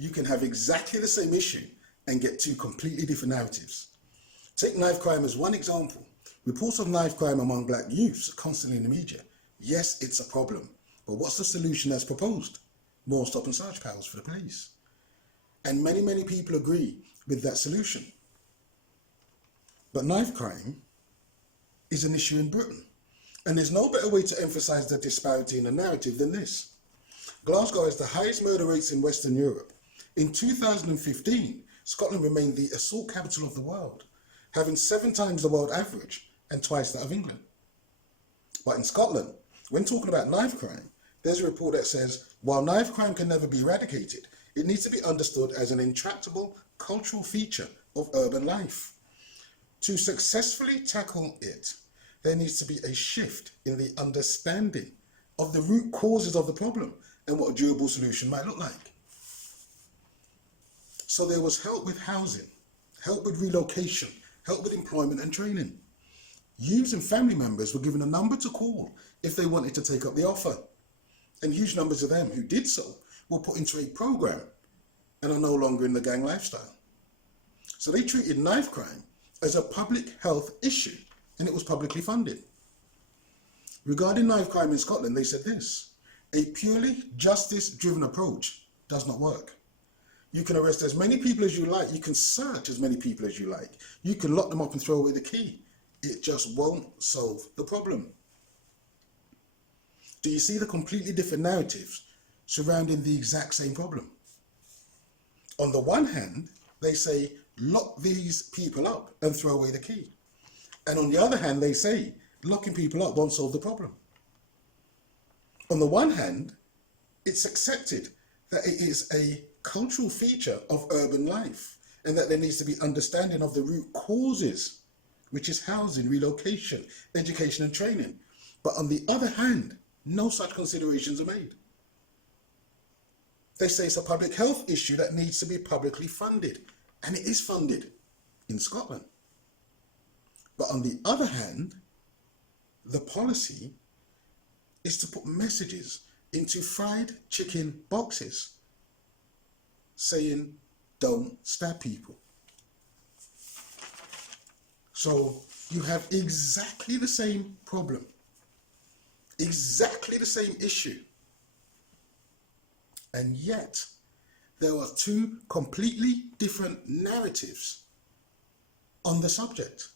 you can have exactly the same issue and get two completely different narratives. Take knife crime as one example. Reports of knife crime among black youths are constantly in the media. Yes, it's a problem, but what's the solution that's proposed? More stop and search powers for the police. And many people agree with that solution. But knife crime is an issue in Britain. And there's no better way to emphasize the disparity in the narrative than this. Glasgow has the highest murder rates in Western Europe. In 2015, Scotland remained the assault capital of the world, having 7 times the world average and twice that of England. But in Scotland, when talking about knife crime, there's a report that says, while knife crime can never be eradicated, it needs to be understood as an intractable cultural feature of urban life. To successfully tackle it, there needs to be a shift in the understanding of the root causes of the problem and what a durable solution might look like. So there was help with housing, help with relocation, help with employment and training. Youths and family members were given a number to call if they wanted to take up the offer. And huge numbers of them who did so were put into a program and are no longer in the gang lifestyle. So they treated knife crime as a public health issue, and it was publicly funded. Regarding knife crime in Scotland, they said this: a purely justice-driven approach does not work. You can arrest as many people as you like, you can search as many people as you like, you can lock them up and throw away the key. It just won't solve the problem. Do you see the completely different narratives surrounding the exact same problem? On the one hand, they say, lock these people up and throw away the key. And on the other hand, they say, locking people up won't solve the problem. On the one hand, it's accepted that it is a cultural feature of urban life and that there needs to be understanding of the root causes, which is housing, relocation, education and training. But on the other hand, no such considerations are made. They say it's a public health issue that needs to be publicly funded, and it is funded in Scotland. But on the other hand, the policy is to put messages into fried chicken boxes saying, don't stab people. So you have exactly the same problem, exactly the same issue, and yet there are two completely different narratives on the subject.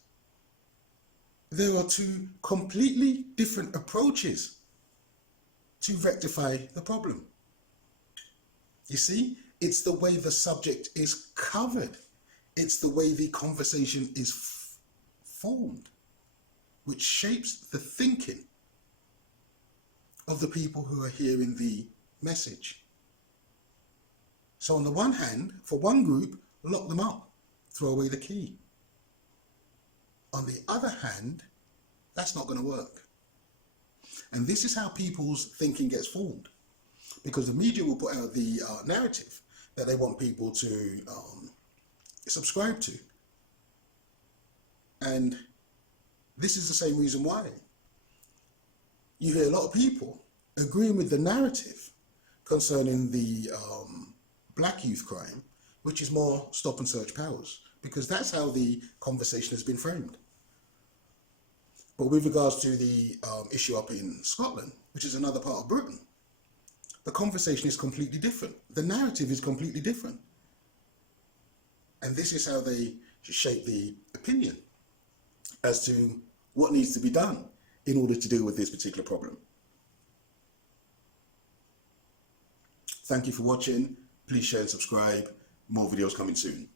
There are two completely different approaches to rectify the problem. You see, it's the way the subject is covered. It's the way the conversation is formed, which shapes the thinking of the people who are hearing the message. So on the one hand, for one group, lock them up, throw away the key. On the other hand, that's not going to work. And this is how people's thinking gets formed, because the media will put out the narrative that they want people to subscribe to. And this is the same reason why you hear a lot of people agreeing with the narrative concerning the black youth crime, which is more stop and search powers, because that's how the conversation has been framed. But with regards to the issue up in Scotland, which is another part of Britain, the conversation is completely different. The narrative is completely different. And this is how they shape the opinion as to what needs to be done in order to deal with this particular problem. Thank you for watching. Please share and subscribe. More videos coming soon.